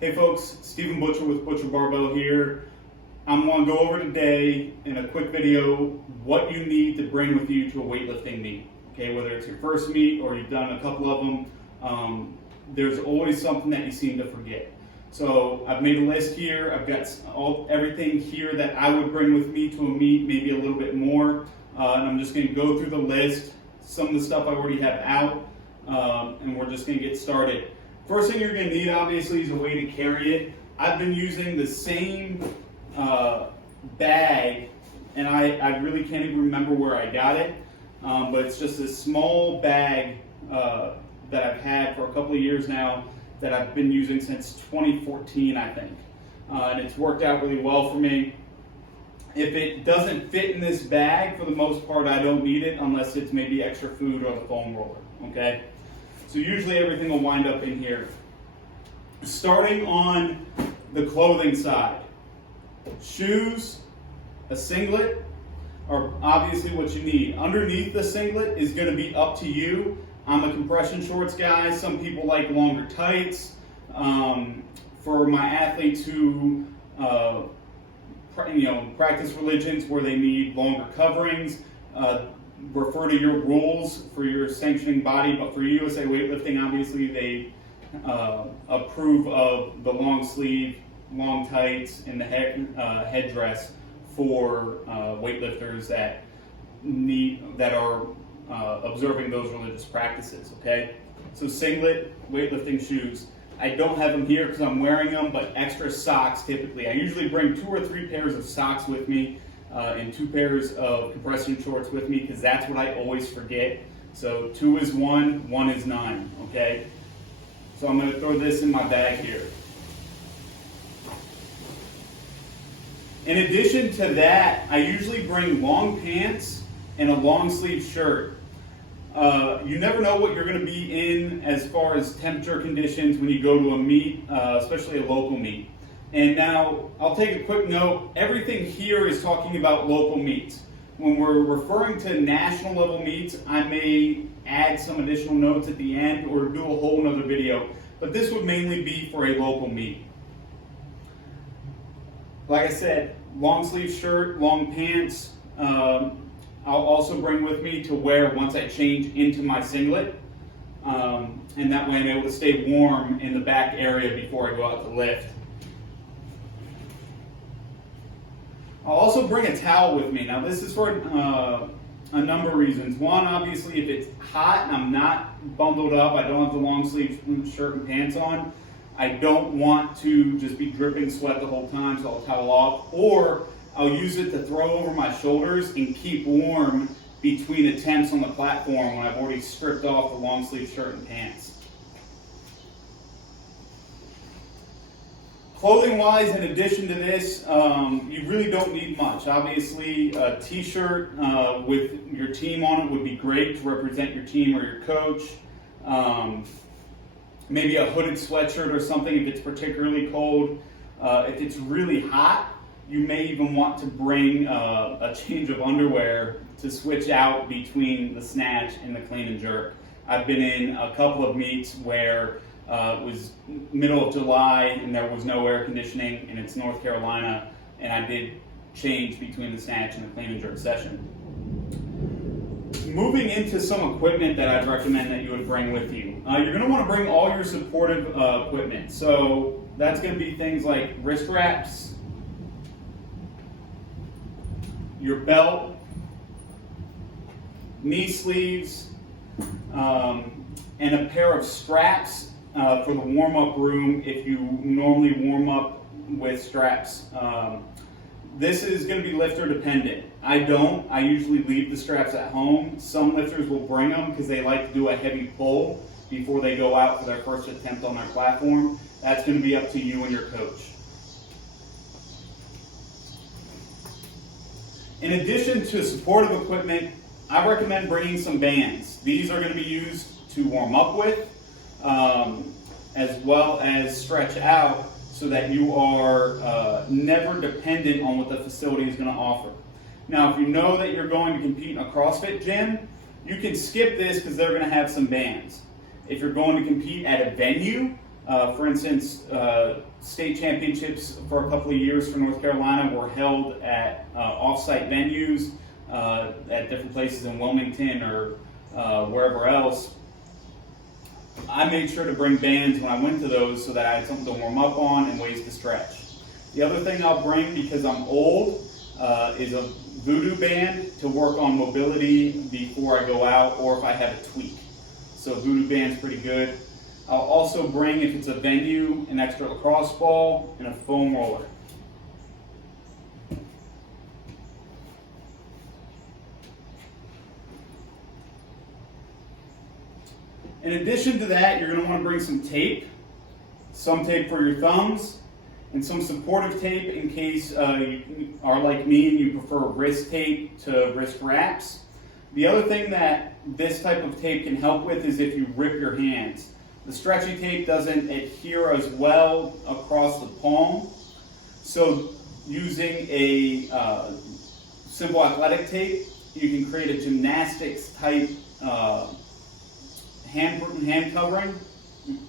Hey folks, Stephen Butcher with Butcher Barbell here. I'm going to go over today in a quick video what you need to bring with you to a weightlifting meet. Okay, whether it's your first meet or you've done a couple of them, there's always something that you seem to forget. So I've made a list here. I've got everything here that I would bring with me to a meet, maybe a little bit more. And I'm just going to go through the list, some of the stuff I already have out, and we're just going to get started. First thing you're going to need, obviously, is a way to carry it. I've been using the same bag, and I really can't even remember where I got it, but it's just a small bag that I've had for a couple of years now that I've been using since 2014, I think. And it's worked out really well for me. If it doesn't fit in this bag, for the most part, I don't need it unless it's maybe extra food or the foam roller, okay? So usually everything will wind up in here. Starting on the clothing side, shoes, a singlet are obviously what you need. Underneath the singlet is going to be up to you. I'm a compression shorts guy. Some people like longer tights. For my athletes who practice religions where they need longer coverings, refer to your rules for your sanctioning body. But for USA Weightlifting, obviously they approve of the long sleeve, long tights, and the headdress for weightlifters that are observing those religious practices. Okay, so singlet, weightlifting shoes. I don't have them here because I'm wearing them, but extra socks typically. I usually bring 2 or 3 pairs of socks with me and 2 pairs of compression shorts with me because that's what I always forget. So 2 is 1, 1 is 9, okay? So I'm going to throw this in my bag here. In addition to that, I usually bring long pants and a long sleeve shirt. You never know what you're going to be in as far as temperature conditions when you go to a meet, especially a local meet. And now, I'll take a quick note. Everything here is talking about local meets. When we're referring to national level meets, I may add some additional notes at the end or do a whole nother video. But this would mainly be for a local meet. Like I said, long sleeve shirt, long pants. I'll also bring with me to wear once I change into my singlet. And that way I'm able to stay warm in the back area before I go out to lift. I'll also bring a towel with me. Now this is for a number of reasons. One, obviously, if it's hot and I'm not bundled up, I don't have the long sleeve shirt and pants on, I don't want to just be dripping sweat the whole time, so I'll towel off. Or I'll use it to throw over my shoulders and keep warm between attempts on the platform when I've already stripped off the long sleeve shirt and pants. Clothing wise, in addition to this, you really don't need much. Obviously, a t-shirt with your team on it would be great to represent your team or your coach. Maybe a hooded sweatshirt or something if it's particularly cold. If it's really hot, you may even want to bring a change of underwear to switch out between the snatch and the clean and jerk. I've been in a couple of meets where it was middle of July and there was no air conditioning and it's North Carolina, and I did change between the snatch and the clean and jerk session. Moving into some equipment that I'd recommend that you would bring with you. You're going to want to bring all your supportive equipment. So that's going to be things like wrist wraps, your belt, knee sleeves, and a pair of straps for the warm-up room if you normally warm up with straps. This is going to be lifter dependent. I don't. I usually leave the straps at home. Some lifters will bring them because they like to do a heavy pull before they go out for their first attempt on their platform. That's going to be up to you and your coach. In addition to supportive equipment, I recommend bringing some bands. These are going to be used to warm up with, as well as stretch out so that you are never dependent on what the facility is going to offer. Now, if you know that you're going to compete in a CrossFit gym, you can skip this because they're going to have some bands. If you're going to compete at a venue, For instance, state championships for a couple of years for North Carolina were held at off-site venues at different places in Wilmington or wherever else. I made sure to bring bands when I went to those so that I had something to warm up on and ways to stretch. The other thing I'll bring, because I'm old, is a voodoo band to work on mobility before I go out or if I have a tweak. So voodoo band's pretty good. I'll also bring, if it's a venue, an extra lacrosse ball and a foam roller. In addition to that, you're going to want to bring some tape for your thumbs, and some supportive tape in case you are like me and you prefer wrist tape to wrist wraps. The other thing that this type of tape can help with is if you rip your hands. The stretchy tape doesn't adhere as well across the palm, so using a simple athletic tape, you can create a gymnastics type hand covering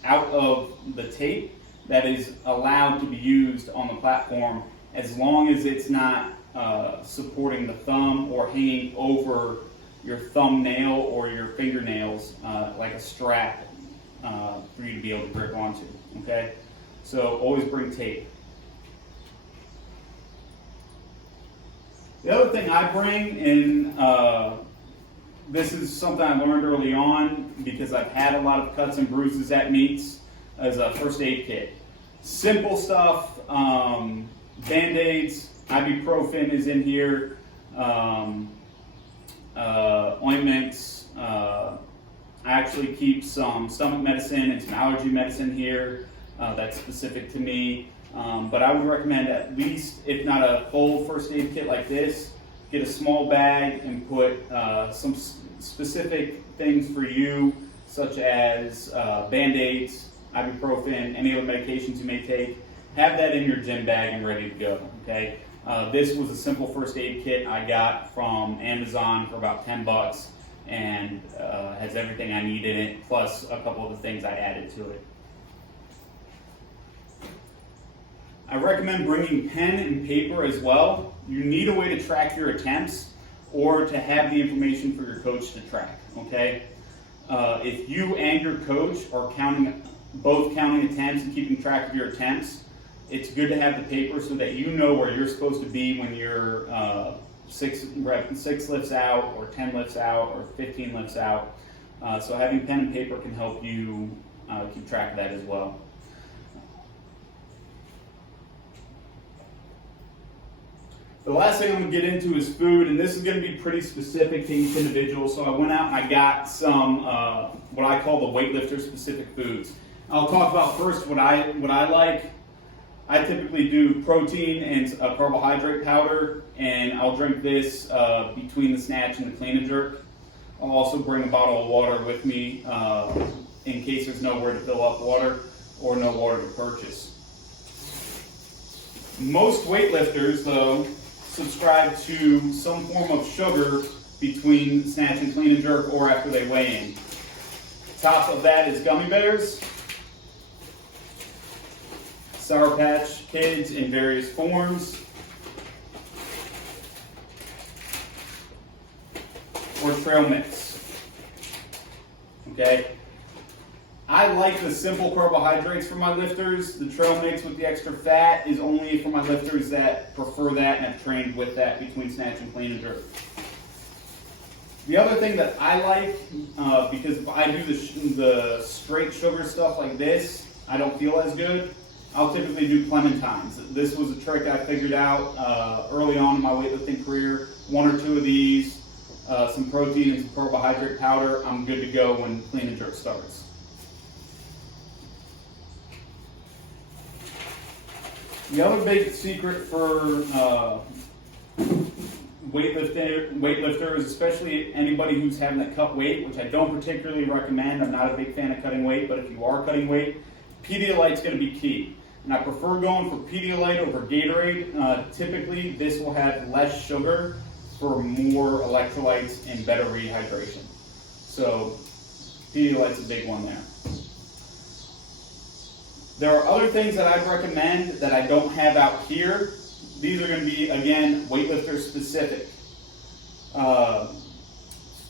out of the tape that is allowed to be used on the platform as long as it's not supporting the thumb or hanging over your thumbnail or your fingernails like a strap for you to be able to grip onto, okay? So always bring tape. The other thing I bring, and this is something I learned early on because I've had a lot of cuts and bruises at meets, is a first aid kit. Simple stuff, Band-Aids, ibuprofen is in here, ointments. I actually keep some stomach medicine and some allergy medicine here that's specific to me. But I would recommend at least, if not a full first aid kit like this, get a small bag and put some specific things for you, such as Band-Aids, ibuprofen, any other medications you may take. Have that in your gym bag and ready to go, okay? This was a simple first aid kit I got from Amazon for about 10 bucks and has everything I need in it, plus a couple of the things I added to it. I recommend bringing pen and paper as well. You need a way to track your attempts or to have the information for your coach to track, okay? If you and your coach are both counting attempts and keeping track of your attempts, it's good to have the paper so that you know where you're supposed to be when you're 6 lifts out or 10 lifts out or 15 lifts out. So having pen and paper can help you keep track of that as well. The last thing I'm going to get into is food, and this is going to be pretty specific to each individual. So I went out and I got some what I call the weightlifter specific foods. I'll talk about first what I like. I typically do protein and a carbohydrate powder, and I'll drink this between the snatch and the clean and jerk. I'll also bring a bottle of water with me in case there's nowhere to fill up water or no water to purchase. Most weightlifters, though, subscribe to some form of sugar between snatch and clean and jerk or after they weigh in. Top of that is gummy bears, Sour Patch Kids in various forms, or trail mix. Okay? I like the simple carbohydrates for my lifters. The trail mix with the extra fat is only for my lifters that prefer that and have trained with that between snatch and clean and jerk. The other thing that I like, because if I do the straight sugar stuff like this, I don't feel as good. I'll typically do clementines. This was a trick I figured out early on in my weightlifting career. 1 or 2 of these, some protein and some carbohydrate powder, I'm good to go when clean and jerk starts. The other big secret for weightlifters, especially anybody who's having to cut weight, which I don't particularly recommend. I'm not a big fan of cutting weight, but if you are cutting weight, Pedialyte's going to be key. And I prefer going for Pedialyte over Gatorade. Typically, this will have less sugar for more electrolytes and better rehydration. So Pedialyte's a big one there. There are other things that I'd recommend that I don't have out here. These are going to be, again, weightlifter specific.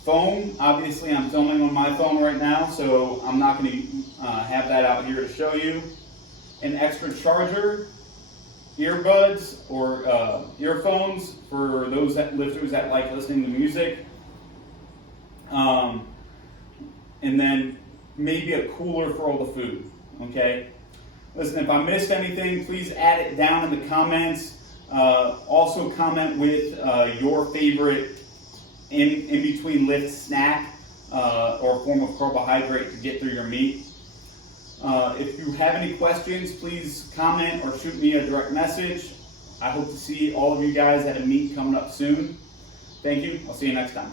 Phone, obviously I'm filming on my phone right now, so I'm not going to have that out here to show you. An extra charger, earbuds or earphones for those lifters that like listening to music. And then maybe a cooler for all the food, okay? Listen, if I missed anything, please add it down in the comments. Also comment with your favorite in between lift snack or form of carbohydrate to get through your meet. If you have any questions, please comment or shoot me a direct message. I hope to see all of you guys at a meet coming up soon. Thank you. I'll see you next time.